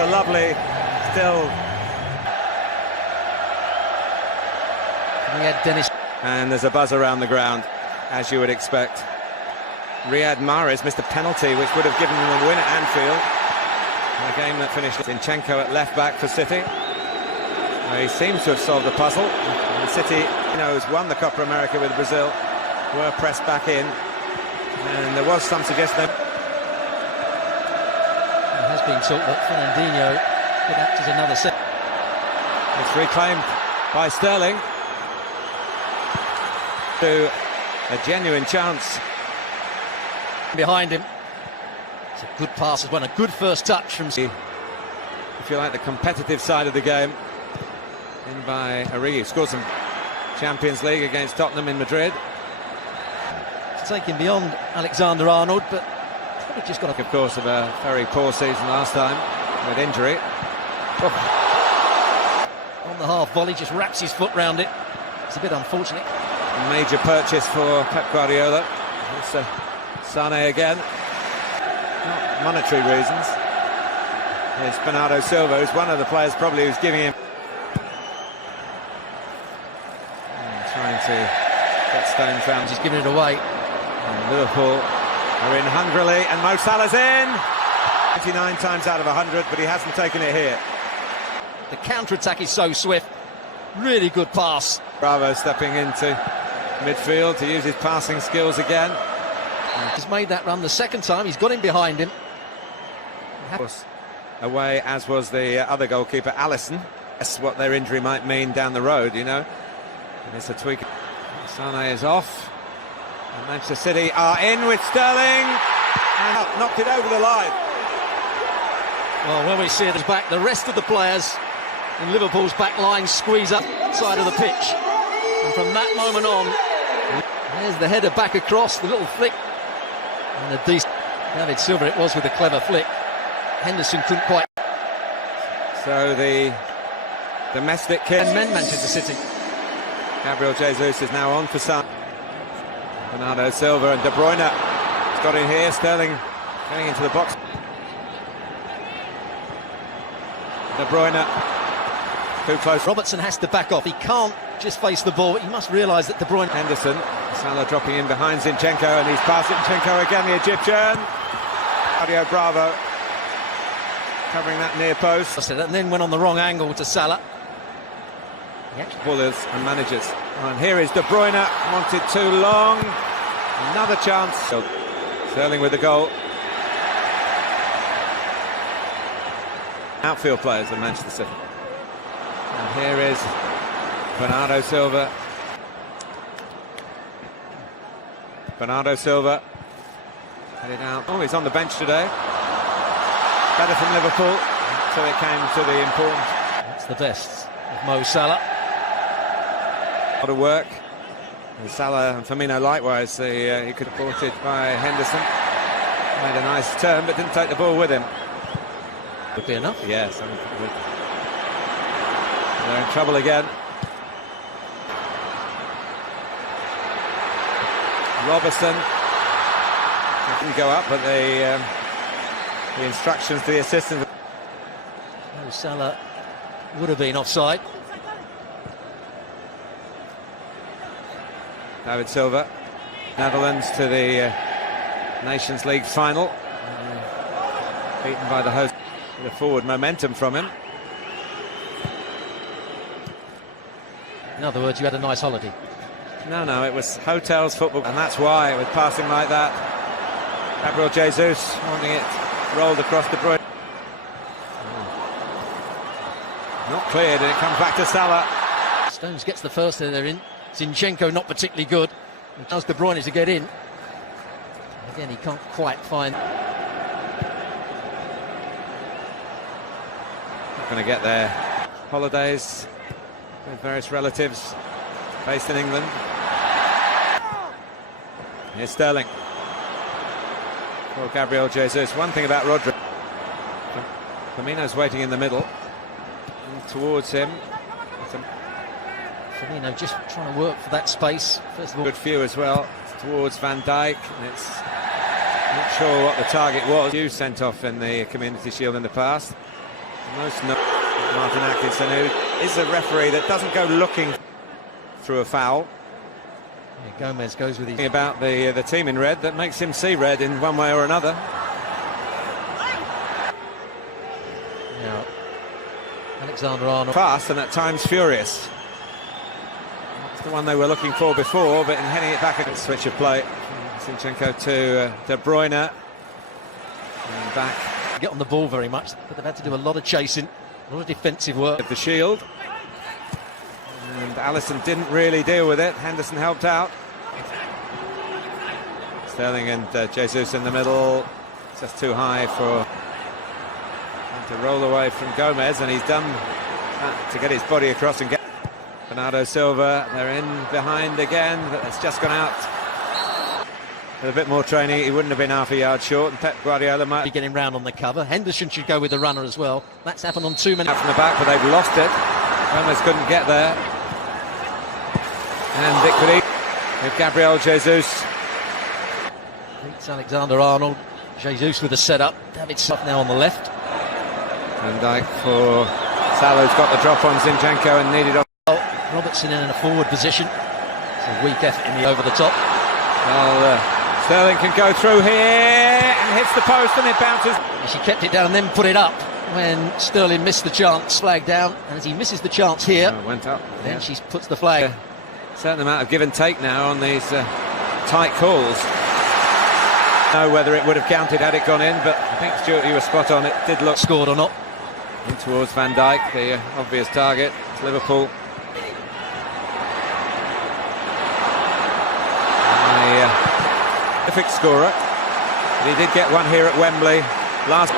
That's a lovely still. We had Dennis. And there's a buzz around the ground, as you would expect. Riyad Mahrez missed a penalty, which would have given them a win at Anfield. A game that finished. Zinchenko at left back for City. He seems to have solved the puzzle. And City, has won the Copa America with Brazil. Were pressed back in, and there was some suggestion. It has been talked that Fernandinho could act as another set. It's reclaimed by Sterling. To a genuine chance. Behind him. It's a good pass as well, a good first touch from... If you like, the competitive side of the game. In by Origi, scored some Champions League against Tottenham in Madrid. It's taken beyond Alexander-Arnold, but probably just got... Of course, of a very poor season last time with injury. Oh. On the half volley, just wraps his foot round it. It's a bit unfortunate. A major purchase for Pep Guardiola. Also, Sané again. Not monetary reasons. Here's Bernardo Silva, who's one of the players probably who's giving him... trying to get stones round. He's giving it away. And Liverpool are in hungrily, and Mo Salah's in! 29 times out of 100, but he hasn't taken it here. The counter-attack is so swift. Really good pass. Bravo stepping into midfield to use his passing skills again. He's made that run the second time. He's got him behind him. Of course, away, as was the other goalkeeper, Alisson. That's what their injury might mean down the road, And it's a tweak. Sané is off. And Manchester City are in with Sterling. And knocked it over the line. Well, when we see it as back, the rest of the players in Liverpool's back line squeeze up side of the pitch. And from that moment on, there's the header back across, the little flick. And a decent... David Silva it was with a clever flick. Henderson couldn't quite... So the domestic kid... And men Manchester City. Gabriel Jesus is now on for some. Bernardo Silva and De Bruyne has got in here. Sterling going into the box. De Bruyne too close. Robertson has to back off. He can't just face the ball. He must realise that De Bruyne... Henderson, Salah dropping in behind Zinchenko, and he's past Zinchenko again, the Egyptian. Claudio Bravo covering that near post. And then went on the wrong angle to Salah. Bullers and managers. And here is De Bruyne, wanted too long. Another chance. Sterling with the goal. Outfield players of Manchester City. And here is Bernardo Silva. Bernardo Silva headed out. Oh, he's on the bench today. Better from Liverpool until it came to the important. That's the best of Mo Salah. A lot of work. And Salah and Firmino likewise. He could have brought it by Henderson. Made a nice turn, but didn't take the ball with him. Would be enough. Yes, I think it would. They're in trouble again. Robertson didn't go up, but the instructions to the assistant. Mo Salah would have been offside. David Silva, Netherlands to the Nations League final. Beaten by the host. The forward momentum from him. In other words, you had a nice holiday. No, it was hotels, football, and that's why, with passing like that, Gabriel Jesus wanting it rolled across De Bruyne. Not cleared, and it comes back to Salah. Stones gets the first header in. Zinchenko not particularly good. It allows De Bruyne to get in. Again, he can't quite find... Going to get their holidays with various relatives based in England. Here's Sterling for Gabriel Jesus. One thing about Rodri, Firmino's waiting in the middle and towards him. Firmino just trying to work for that space. First of all, good view as well towards Van Dijk, and it's not sure what the target was. You sent off in the Community Shield in the past. Most know Martin Atkinson, who is a referee that doesn't go looking through a foul. Yeah, Gomez goes with his... About the team in red that makes him see red in one way or another. Now, Alexander-Arnold. Fast and at times furious. That's the one they were looking for before, but in heading it back, a switch of play. Zinchenko to De Bruyne. And back. Get on the ball very much, but they've had to do a lot of chasing, a lot of defensive work. The shield. And Alisson didn't really deal with it. Henderson helped out. Sterling and Jesus in the middle. Just too high for him to roll away from Gomez, and he's done that to get his body across and get Bernardo Silva. They're in behind again, but it's just gone out. With a bit more training, he wouldn't have been half a yard short, and Pep Guardiola might be getting round on the cover. Henderson should go with the runner as well. That's happened on too many. Out from the back, but they've lost it. Gomez couldn't get there. And it could with Gabriel Jesus. It's Alexander-Arnold. Jesus with a setup. David Silva now on the left. Van Dijk for Salah's got the drop on Zinchenko and needed off. Robertson in a forward position. It's a weak effort in the over the top. Well, Sterling can go through here and hits the post and it bounces. She kept it down and then put it up when Sterling missed the chance. Flag down, and as he misses the chance here, went up. Then she puts the flag. Certain amount of give and take now on these tight calls. Know whether it would have counted had it gone in, but I think Stuart, you were spot on. It did look scored or not. In towards Van Dijk, the obvious target. It's Liverpool. Terrific scorer. But he did get one here at Wembley last.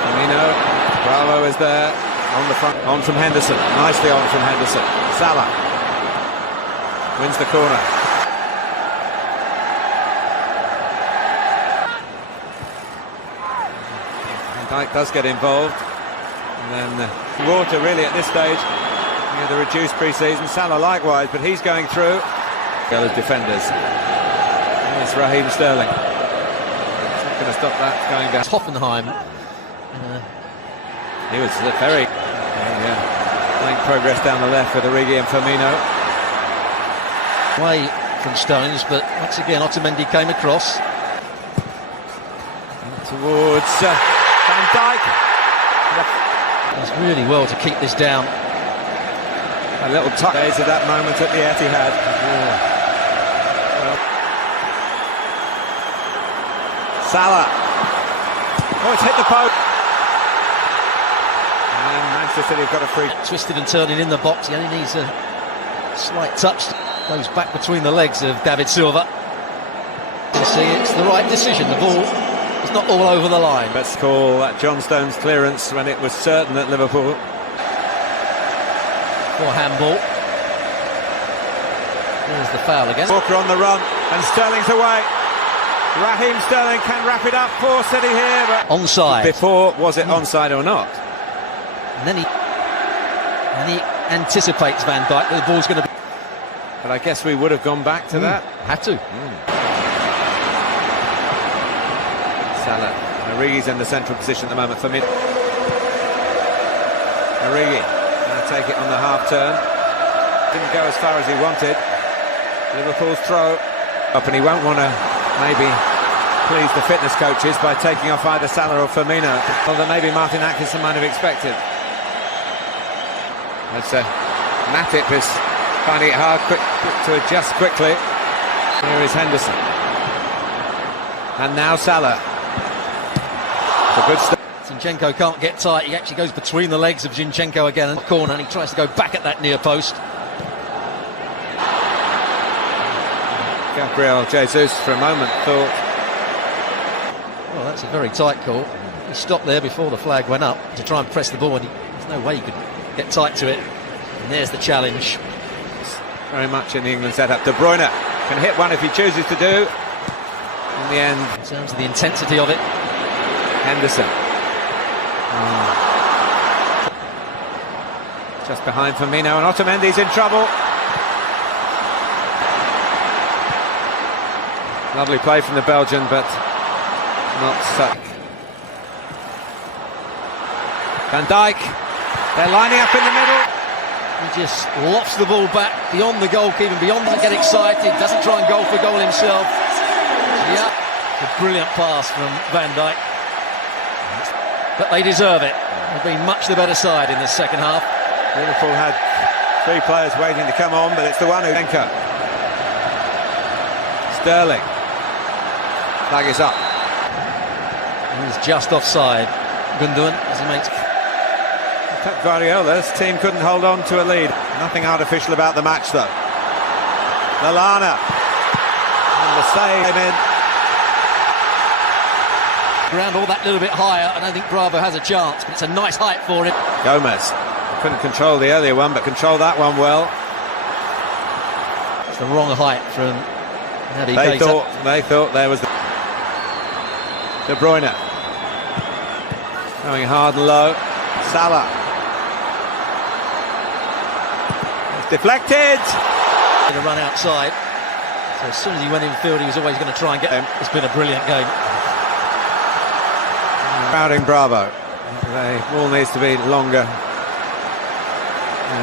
Firmino, Bravo is there on the front. On from Henderson, nicely on from Henderson. Salah wins the corner. Van Dijk does get involved, and then water really at this stage. The reduced pre-season. Salah likewise, but he's going through. As defenders. It's Raheem Sterling. It's not going to stop that going down. Hoffenheim. He was very making progress down the left with Origi and Firmino. Away from Stones, but once again Otamendi came across. And towards Van Dijk. Does really well to keep this down. A little touch at that moment at the Etihad. Yeah. Salah. Oh, it's hit the post. And Manchester City have got a free. Twisted and turning in the box. He only needs a slight touch. Goes back between the legs of David Silva. You see, it's the right decision. The ball is not all over the line. Let's call that John Stones clearance when it was certain that Liverpool. For handball. There's the foul again. Walker on the run, and Sterling's away. Raheem Sterling can wrap it up for City here, but onside. Before, was it onside or not? And then he anticipates Van Dijk that the ball's going to be. But I guess we would have gone back to that. Had to. Salah. Origi's in the central position at the moment for mid. Origi going to take it on the half turn. Didn't go as far as he wanted. Liverpool's throw up, and he won't want to maybe please the fitness coaches by taking off either Salah or Firmino, although maybe Martin Atkinson might have expected. That's Matip is finding it hard to adjust quickly. Here is Henderson, and now Salah. It's a good start. Zinchenko can't get tight. He actually goes between the legs of Zinchenko again in the corner, and he tries to go back at that near post. Gabriel Jesus for a moment thought, well, that's a very tight call. He stopped there before the flag went up to try and press the ball, and there's no way he could get tight to it. And there's the challenge. Very much in the England setup. De Bruyne can hit one if he chooses to do. In the end, in terms of the intensity of it, Henderson. Just behind Firmino, and Otamendi's in trouble. Lovely play from the Belgian, but not such. Van Dijk, they're lining up in the middle. He just lofts the ball back beyond the goalkeeper, beyond, doesn't get excited, doesn't try and go for goal himself. Yeah, a brilliant pass from Van Dijk. But they deserve it. They've been much the better side in the second half. Liverpool had 3 players waiting to come on, but it's the one who... Sterling. Flag is up. He's just offside. Gundogan, as he makes... Pep Guardiola's team couldn't hold on to a lead. Nothing artificial about the match, though. Lallana. And the save came in. Ground all that little bit higher. I don't think Bravo has a chance, but it's a nice height for him. Gomez. Couldn't control the earlier one, but controlled that one well. It's the wrong height from Naby Keita. They thought there was the... De Bruyne. Going hard and low. Salah. It's deflected. Going to run outside. So as soon as he went in field, he was always going to try and get him. It's been a brilliant game. Crowding Bravo. The ball needs to be longer.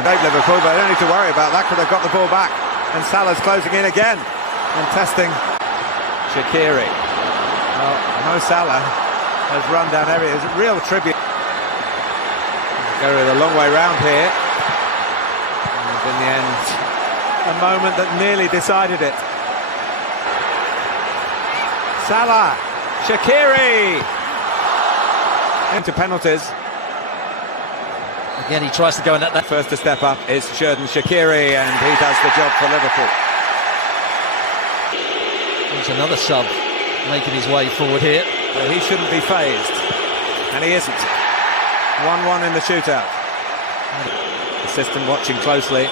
Great Liverpool, but they don't need to worry about that because they've got the ball back. And Salah's closing in again and testing Shaqiri. Well, Mo Salah has run down everything. It's a real tribute. Go a long way round here. And in the end, a moment that nearly decided it. Salah, Shaqiri into penalties. Again, he tries to go in that. First to step up is Xherdan Shaqiri, and he does the job for Liverpool. There's another sub making his way forward here. But he shouldn't be phased, and he isn't. 1-1 in the shootout. Assistant watching closely,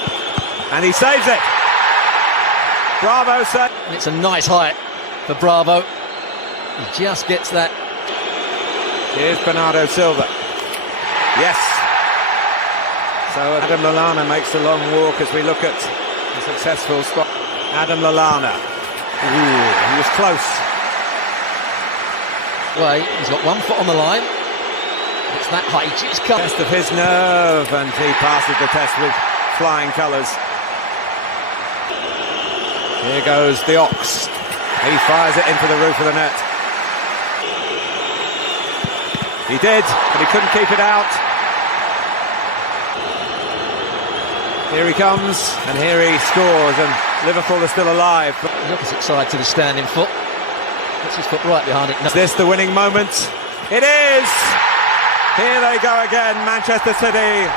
and he saves it. Bravo save. It's a nice height for Bravo. He just gets that. Here's Bernardo Silva. Yes. So Adam Lallana makes the long walk as we look at the successful spot. Adam Lallana. Ooh, he was close. Well, he's got 1 foot on the line. It's that height. It's Test of his nerve, and he passes the test with flying colours. Here goes the Ox. He fires it into the roof of the net. He did, but he couldn't keep it out. Here he comes, and here he scores, and Liverpool are still alive. The opposite side to the standing foot. Puts his foot right behind it. Is this the winning moment? It is! Here they go again, Manchester City.